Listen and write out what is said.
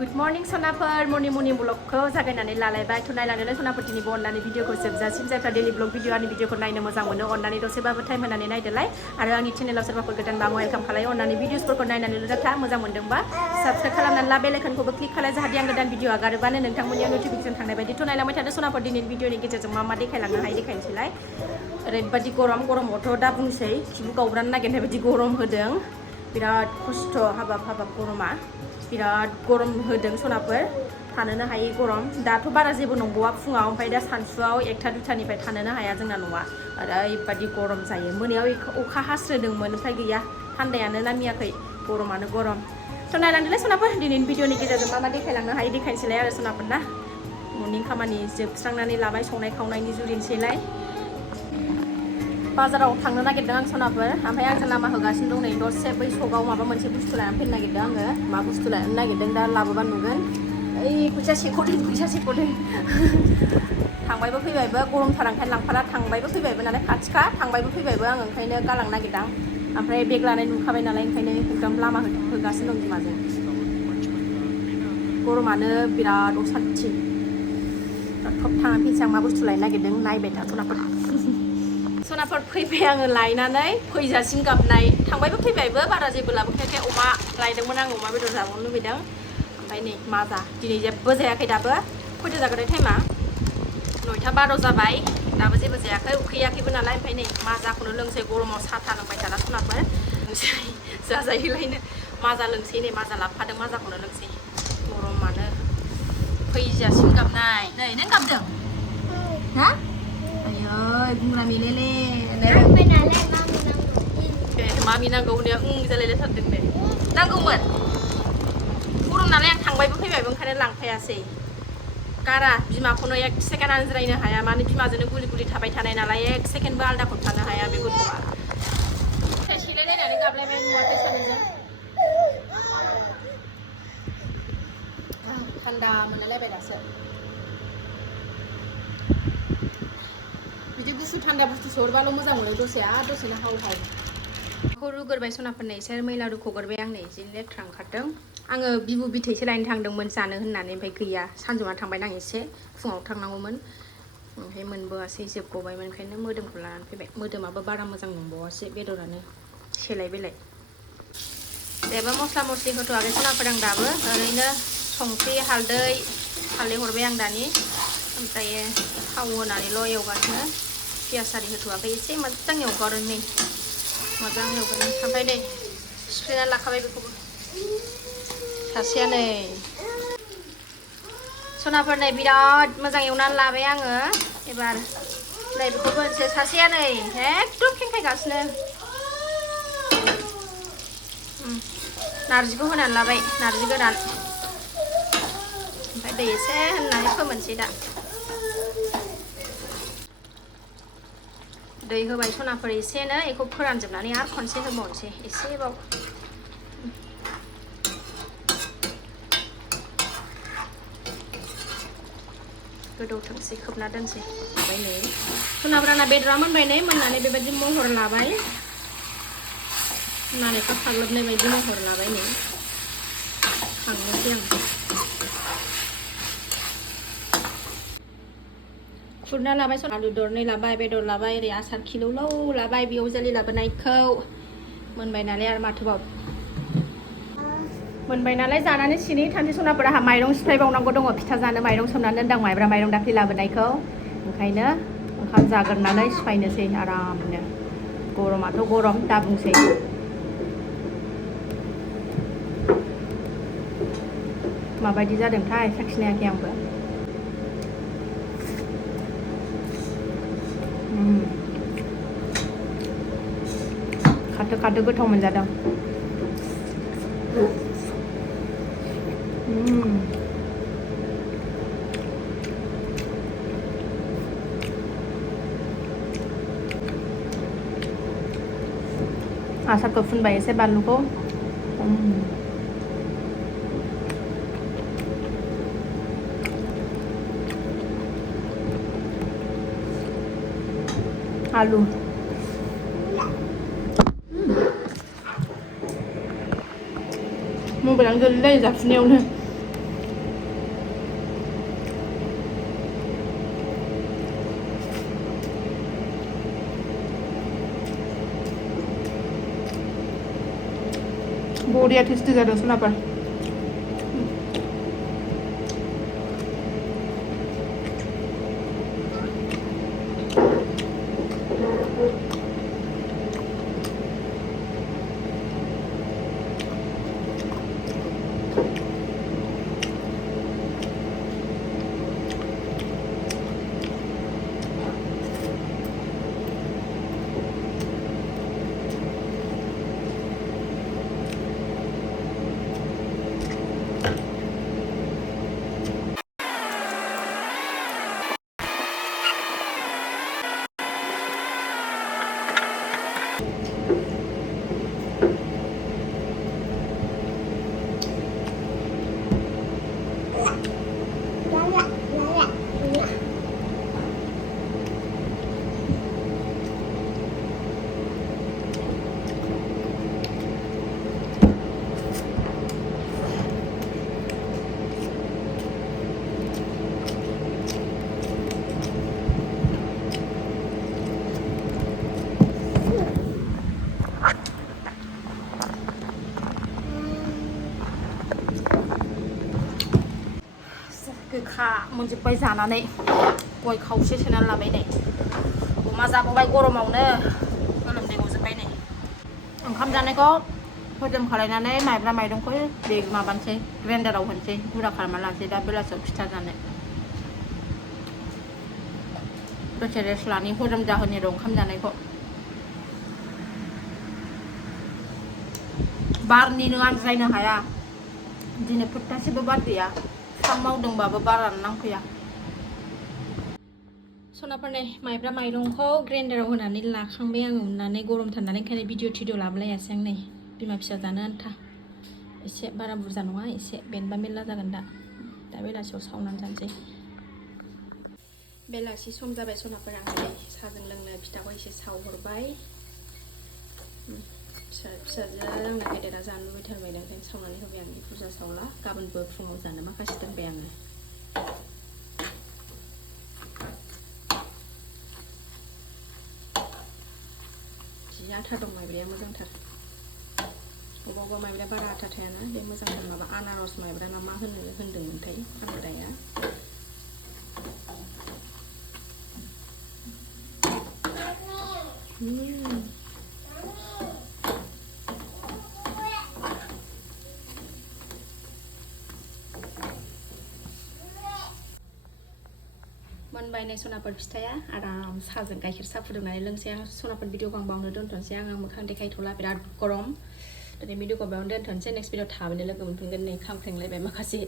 Good morning सनाफोर morning ब्लगखौ जागायनानै लालायबाय थ' नायलांदोलाय सनाफोर दिनैबो अननानै भिडिअखौ जोबजासिम जायफ्रा डेलि ब्लग भिडिअ आंनि भिडिअखौ नायनो मोजां मोनो अननानै दसेबाबो टाइम होनानै नायदोलाय आरो आंनि चेनेलाव सोरबाफोर गोदानबा आं वेलकाम खालायो अननानै भिडिअसफोरखौ नायनानैल' था मोजां मोनदोंबा साबस्क्राइब खालामनानै ला बेल आइकनखौबो क्लिक खालाय जाहाथे आं गोदान भिडिअ आगारोबानो नोंथांमोननियाव नटिफिकेसन थांनाय बायदि थ' नायलांबाय थादो सनाफोर दिनैनि भिडिअनि गेजेरजों मा देखायलांनो हायो देखायनोसैलाय ओरैबायदि गरमावथ' दा बुंसै खिबु गावब्रानो नागिरनाय बायदि गरम होदों बिराद खस्थ' हाबाब गरमा बिराद गरम होदों सनाफोर थानोनो हायै गरम दाथ' बारा जेबो नंबावा फुङाव ओमफ्राय दा सानसुआव 1टा 2टानिफ्राय थानोनो हाया जोंना न'आ ओरैबायदि गरम जायो मोनायाव अखा हास्रोदोंमोन ओमफ्राय गैया थान्दायानो नामियाखै गरमानो गरम थ' नायलांदोलाय सनाफोर दिनैनि भिडिअनि गेजेरजों मा देखायलांनो हायो देखायनोसैलाय आरो सनाफोर ना न'नि खामानि जोबस्रांनानै लाबाय संनाय खावनायनि जुरिनोसैलाय बाजाराव थांनो नागिरदों आं सनाफोर ओमफ्राय आंजों लामा होगासिनो दं नै दसे बै सकाव माबा मोनसे बुस्थु लानानै फैनो नागिरदों आङो मा बुस्थु लानो नागिरदों दा लाबोबा नुगोन ओइ फैसा सेख'दों थांबायबो फैबायबो गरमथार ओंखायनो लांफाला थांबायबो फैबायबो नालाय खाथिखा थांबायबो फैबायबो आं ओंखायनो गालांनो नागिरदों ओमफ्राय बेग लानाय नुखाबाय नालाय ओंखायनो एकदम लामा होगासिनो दं बिमाजों गरमानो बिराद असान्थि थब थांनानै फैसै आं मा बुस्थु लायनो नागिरदों नायबाय था सनाफोर फैबाय आङो लायनानै फैजासिम गाबनाय थांबायबो फैबायबो बारा जेबो लाबोखायाखै अमा लायदोंमोन आं अमा बेदर जाबावनो लुबैदों ओमफ्राय नै माजा दिनै जेबो जायाखै दाबो खयथा जागोन टाइमा 9टा 12 जाबाय दाबो जेबो जायाखै उखैयाखैबो नालाय ओमफ्राय नै माजाखौनो लोंसै गरमाव साथा लोंबाय थाला सनाफोर जाजायोलायनो माजा लोंसै नै माजा लाबोफादों माजाखौनो लोंसै गरमानो फैजासिम गाबनाय नै नों गाबदों हा आयै बुंग्रा मिलेले मामि नांगौ ने जालायलायथारदों नै नांगौमोन गरम नालाय आं थांबायबो फैबायबो ओंखायनो लांफायासै गारा बिमाखौनो 1 सेकेन्ड आनज्रायनो हाया माने बिमाजोंनो गुलि थाबाय थानाय नालाय 1 सेकेन्डबो आलदाखौ थानो हाया बे गथ'आ सेलायलायनानै गाबलायबाय नुवाखै सानैजों थान्दा मोनलायलायबाय दासो बिदि गुसु थान्दा बुस्थु सहरबाल' मोजां मोनो दसेनो हाव रुगोरबाय सनाफोरनो एसे मैला रुख'गोरबाय आं नै जि लेथ्रा ओंखारदों आङो बिबु बिथैसो लायनो थांदोंमोन जानो होननानै ओमफ्राय गैया सानजौना थांबाय आं एसे फुङाव थांनांगौमोन ओमफ्राय मोनबोआसै जोबग'बायमोन ओंखायनो मोदोमखौ लानानै फैबाय मोदोमाबो बारा मोजां नंबावासै बेदरानो सेलाय बेलाय जेबो मस्ला मस्लि होथ'वाखै सनाफोर आं दाबो ओरैनो संख्रि हालदै हरबाय आं दानि ओमफ्राय थाव होनानैल' एवगासिनो पियास आरि होथ'वाखै एसे मोजां एवगारो नै मोजां एवगारो ओमफ्राय नै सिफ्लेना लाखाबाय बेखौबो सासेया नै सनाफोर नै बिराद मोजां एवनानै लाबाय आङो एबार नै बेखौबो होनसै सासेया नै एकदम खेंखायगासिनो नारजिखौ होनानै लाबाय नारजि गोरान ओमफ्राय दै एसे होनानै फोमोनसै दा दै होबाय सनाफोर एसेनो बेखौ फोरानजोबनानै आरो खनसे होबावनोसै एसेबाव गोदौथोंसै खोबना दोनसै ओमफ्राय नै सनाफोराना बेदरा मोनबाय नै मोननानै बेबायदि महर लाबाय नालेंखर साग्लोबनाय बायदि महर लाबाय नै खांनोसै आं खुरना लाबाय आलु दरनै लाबाय बेदर लाबाय ओरै आसार किलौलौ लाबाय बेयाव जालि लाबोनायखौ मोनबाय नालाय आरो माथोबाव मोनबाय नालाय जानानै सिनि थानोसै सनाफोरा माइरं सिफ्लायबावनांगौ दङ फिथा जानो माइरं सोमनानै दोनदां माइब्रा माइरं दाख्लै लाबोनायखौ ओंखायनो ओंखाम जागोरनानै सिफायनोसै आरामनो गरमाथ' गरम दा बुंसै माबायदि जादोंथाय साखिनायाखै आंबो खाथो गोथाव मोनजादों आसारखौ फुनबाय एसे बानलुखौ आलु मबाइलानो गोलैलायो जाफिननायावनो बरिया टेस्टि जादों सनाफोर गोखा मोनजोब्बाय जानानै गय खावसे सोनानै लाबाय नै अमा जाबावबाय गरमावनो गोलोमदै गजोब्बाय नै ओंखाम जानायखौ हजम खालायनानै माइब्रा माइरंखौ माबानोसै ग्राइन्डाराव होनोसै गुरा खालामना लानोसै दा बेलासियाव फिथा जानो दसे रेस्ट लानि हजम जाहोनि र' ओंखाम जानायखौ बारनिनो आनज्रायनो हाया दिनै फोथासेबो बार गैया बिफां मावदोंबाबो बारानो नांफैया सनाफोरनि माइब्रा माइरंखौ ग्राइन्डाराव होनानै लाखांबाय आङो उननानै गरमथारनानै ओंखायनो भिडिअ लाबोलायासै आं नै बिमा फिसा जानो आन्था एसे बारा बुरजा नङा एसे बेनबा मेरला जागोन दा बेलासियाव सावनानै जानोसै बेलासि सम जाबाय सनाफोर आं साहाजों लोंनो फिथाखौ एसे सावहरबाय फिसाजोआ आंना गेदेरा जानो लुबैथारबाय ओंखायनो सावनानै होबाय आं बुरजा सावला गाबोनबो फुङाव जानो माखासे दोनबाय आङो जि आथा दं माइब्राया मोजांथार अबेबा माइब्राया बारा आथा थायाना बे मोजांथार माबा आनारस माइब्रा ना मा होनदोंमोनथाय फानग्राया मोनबाय नै सनाफोर फिथाया आराम साहाजों गाइखेर साहा फुदुंनानै लोंसै आं सनाफोर भिडिअखौ आं बावनो दोनथ'नोसै आं मोखां देखायथ'ला बिराद गरम दिनै भिडिअखौ बेयावनो दोनथ'नोसै नेक्स्ट भिडिअ थाबैनो लोगो मोनफिनगोन नै खामख्रेंलायबाय माखासे